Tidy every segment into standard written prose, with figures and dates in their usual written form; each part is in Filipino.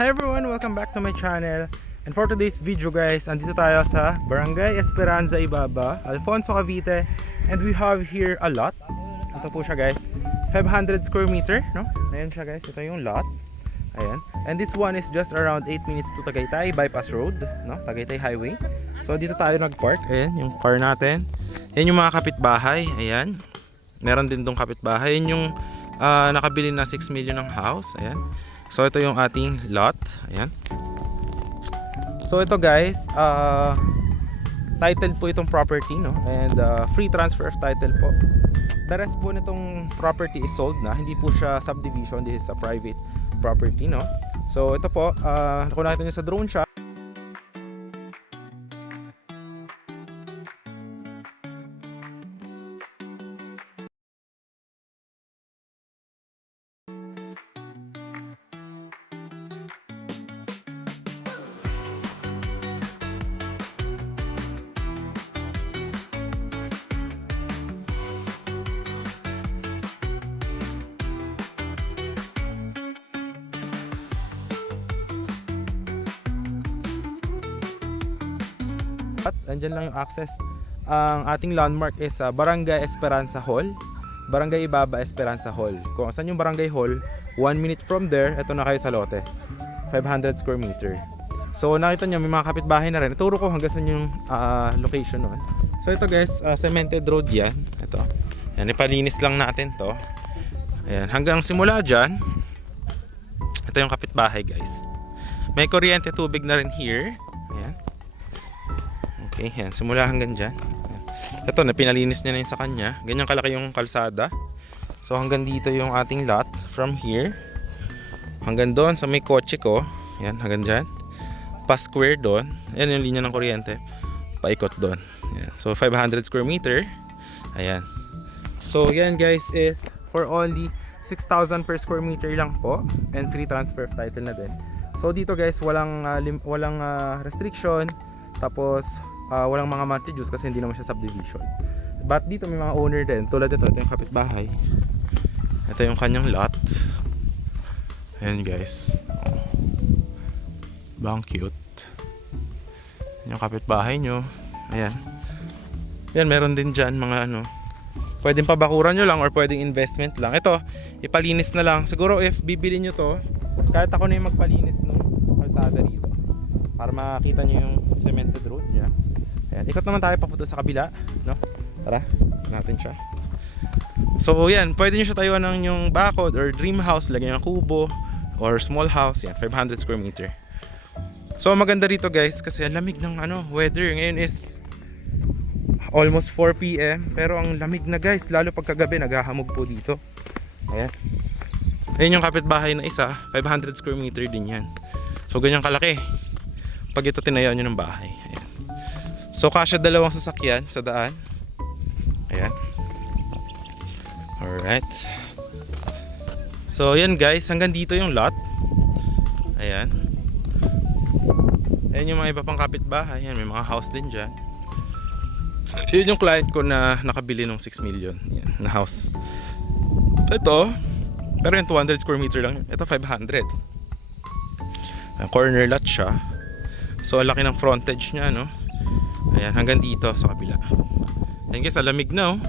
Hi everyone! Welcome back to my channel. And for today's video guys, andito tayo sa Barangay Esperanza Ibaba, Alfonso, Cavite. And we have here a lot. Ito po siya guys, 500 square meter, no? Ayan siya guys, ito yung lot. Ayan. And this one is just around 8 minutes to Tagaytay Bypass Road, no? Tagaytay Highway. So dito tayo nag-park. Ayan, yung car natin. Ayan yung mga kapitbahay. Ayan. Meron din tong kapitbahay. Ayan yung nakabili na 6 million ng house. Ayan. So ito yung ating lot. Ayan. So ito guys, title po itong property, no? And free transfer of title po. The rest po nitong property is sold na. Hindi po siya subdivision. This is a private property, no? So ito po, kung nakita nyo sa drone shot, andyan lang yung access. Ang ating landmark is Barangay Esperanza Hall, Barangay Ibaba Esperanza Hall. Kung saan yung Barangay Hall, 1 minute from there, ito na kayo sa lote, 500 square meter. So nakita nyo may mga kapitbahay na rin. Ituro ko hanggang saan yung location nun. So ito guys, cemented road yan. Ito, yan, ipalinis lang natin to. Ayan, hanggang simula dyan, ito yung kapitbahay guys. May kuryente, tubig na rin here. Ayan. Okay, yan. Simula hanggang dyan. Ito, pinalinis niya na yung sa kanya. Ganyan kalaki yung kalsada. So hanggang dito yung ating lot. From here hanggang doon sa may kotse ko. Yan, hanggang dyan. Pa-square doon. Yan yung linya ng kuryente. Paikot doon. Yan. So 500 square meter. Ayan. So yan guys is for only 6,000 per square meter lang po. And free transfer of title na din. So dito guys, walang restriction. Tapos walang mga monthly dues kasi hindi naman siya subdivision. But dito may mga owner din. Tulad ito yung kapitbahay. Ito yung kanyang lot. Ayan guys. Bang cute. Yung kapitbahay nyo. Ayan. Yan, meron din dyan mga ano. Pwedeng pabakuran nyo lang or pwedeng investment lang. Ito, ipalinis na lang. Siguro if bibili nyo to, kahit ako na yung magpalinis nung kalsada rito. Para makita nyo yung cemented road niya. Ayan, ikot naman tayo papunta sa kabila, no? Tara, natin siya. So yan, pwede nyo siya tayuan ng yung bakod or dream house, lagyan ng kubo or small house, yan, 500 square meter. So maganda rito guys kasi lamig ng weather. Ngayon is almost 4 PM pero ang lamig na guys, lalo pagkagabi naghahamog po dito. Ayan. Ayan yung kapitbahay na isa, 500 square meter din yan. So ganyan kalaki pag ito tinayaw nyo ng bahay. Ayan. So kasya dalawang sasakyan sa daan. Ayan. Alright. So yan guys, hanggang dito yung lot. Ayan. Ayan yung mga iba pang kapitbahay. Ayan, may mga house din dyan. Yun yung client ko na nakabili ng 6 million. Ayan, na house. Ito, pero yung 200 square meter lang. Ito 500. Corner lot siya. So ang laki ng frontage niya, no? Ayan, hanggang dito sa kabila. Ayan guys, alamig na, oh.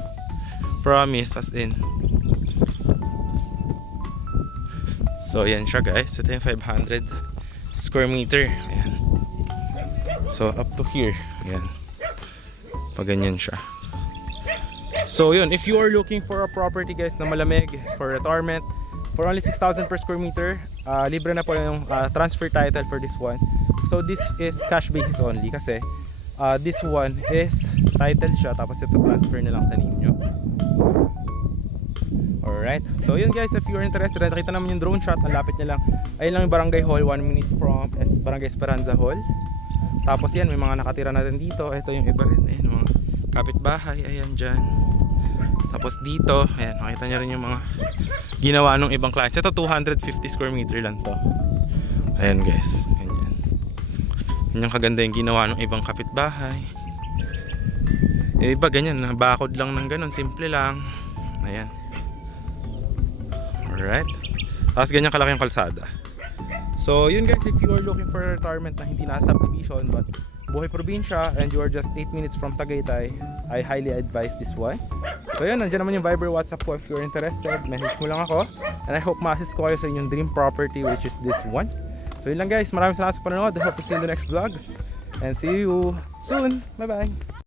Promise, as in. So ayan siya guys. Ito yung 500 square meter. Ayan. So up to here. Ayan. Pag ganyan siya. So yun, if you are looking for a property guys na malamig for retirement, for only 6,000 per square meter, libre na po yung transfer title for this one. So this is cash basis only kasi this one is title siya tapos ito transfer na lang sa name nyo. Alright, so yun guys, if you are interested, nakita naman yung drone shot, ang lapit niya lang. Ayun lang yung Barangay Hall, 1 minute from Barangay Esperanza Hall. Tapos yan, may mga nakatira na rin dito. Ito yung iba rin, ayan, mga kapitbahay, ayan dyan. Tapos dito, ayan, makita nyo rin yung mga ginawa ng ibang clients. Ito 250 square meter lang to. Ayan guys, ganyan. Yan yung kaganda yung ginawa ng ibang kapitbahay. Iba ganyan, bakod lang ng ganun, simple lang. Ayan. Alright. Tapos ganyan kalaki yung kalsada. So yun guys, if you are looking for a retirement na hindi nasa subdivision but buhay probinsya and you are just 8 minutes from Tagaytay, I highly advise this one. So yun, nandiyan naman yung Viber, WhatsApp ko if you're interested. Message mo lang ako and I hope ma-assist ko kayo sa inyong dream property which is this one. So yun lang guys, maraming salamat sa panonood. I hope to see you in the next vlogs and see you soon. Bye bye!